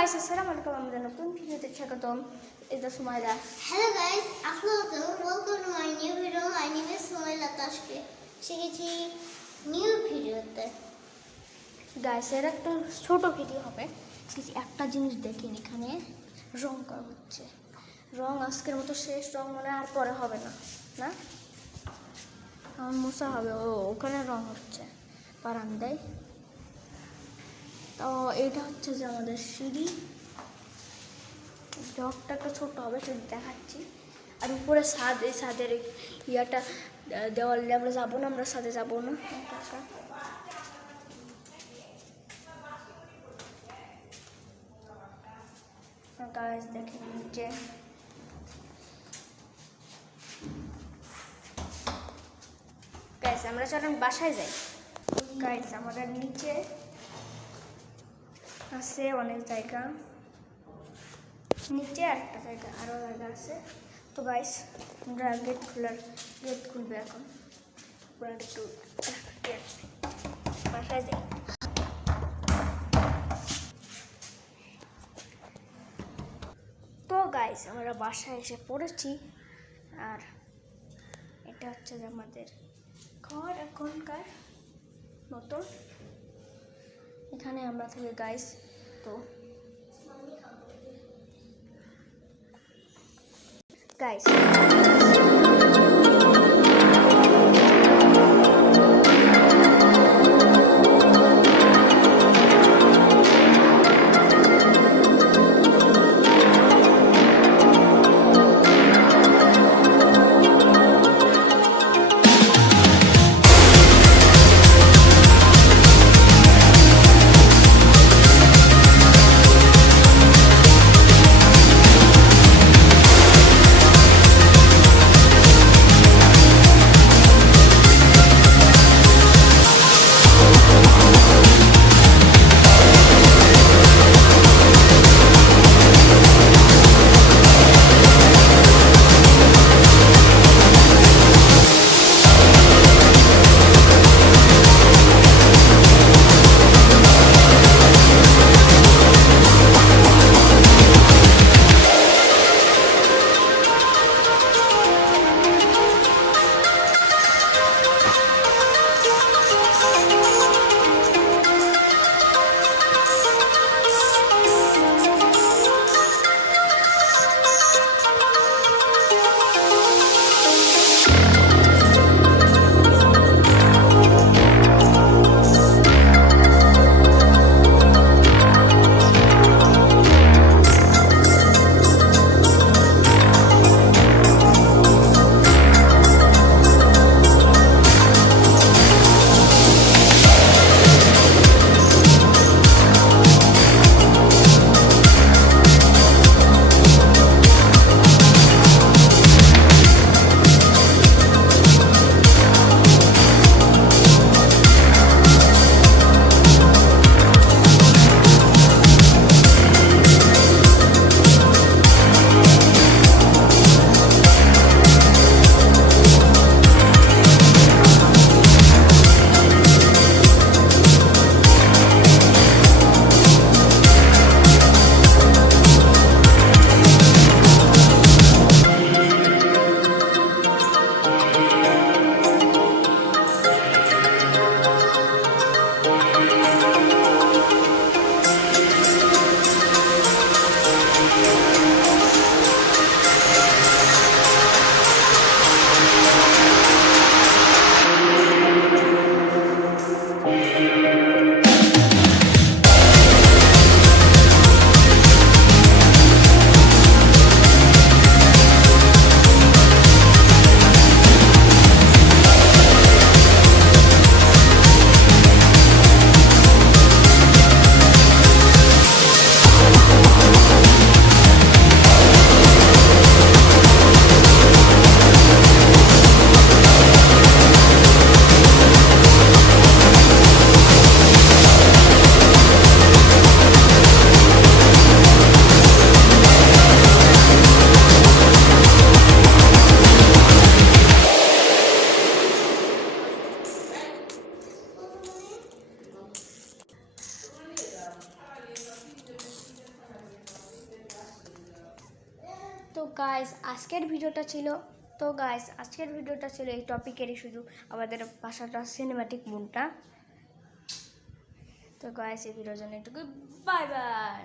guys, assalamualaikum warahmatullahi wabarakatuh. It's the Sumaila. Hello guys, welcome to my new video. My name is Sumaila Tashke. শিখেছি new ভিডিওতে guys এর একটা ছোট video হবে। কিছু একটা জিনিস দেখেন, এখানে রং করা হচ্ছে। রং আজকের মতো শেষ, রং মনে আর পরে হবে না, না আমার মোছা হবে। ওখানে রং হচ্ছে বারান্দায়। তো এটা হচ্ছে যে আমাদের সিঁড়ি। ডগটা একটা ছোট হবে, সেটা দেখাচ্ছি। আর উপরে ছাদ, এই ছাদের ইয়াটা দেওয়ালে আমরা যাবো না, আমরা ছাদে যাবো না। গাছ দেখেন নিচে, গাইস আমরা চলেন বাসায় যাই। গাইস আমাদের নিচে আছে অনেক জায়গা, নিচে একটা জায়গা, আরও জায়গা আছে। তো গাইস আমরা গেট খুলবে এখন। একটু বাসায় যাই। তো গাইস আমরা বাসায় এসে পড়েছি। আর এটা হচ্ছে যে আমাদের ঘর এখনকার নতুন, এখানে আমরা থাকি গাইস। তো গাইস আজকের ভিডিওটা ছিল এই টপিকেরই, শুধু আমাদের বাসাটা সিনেম্যাটিক মুডটা। তো গাইস এই ভিডিওর জন্য এটুকু, বাই বাই।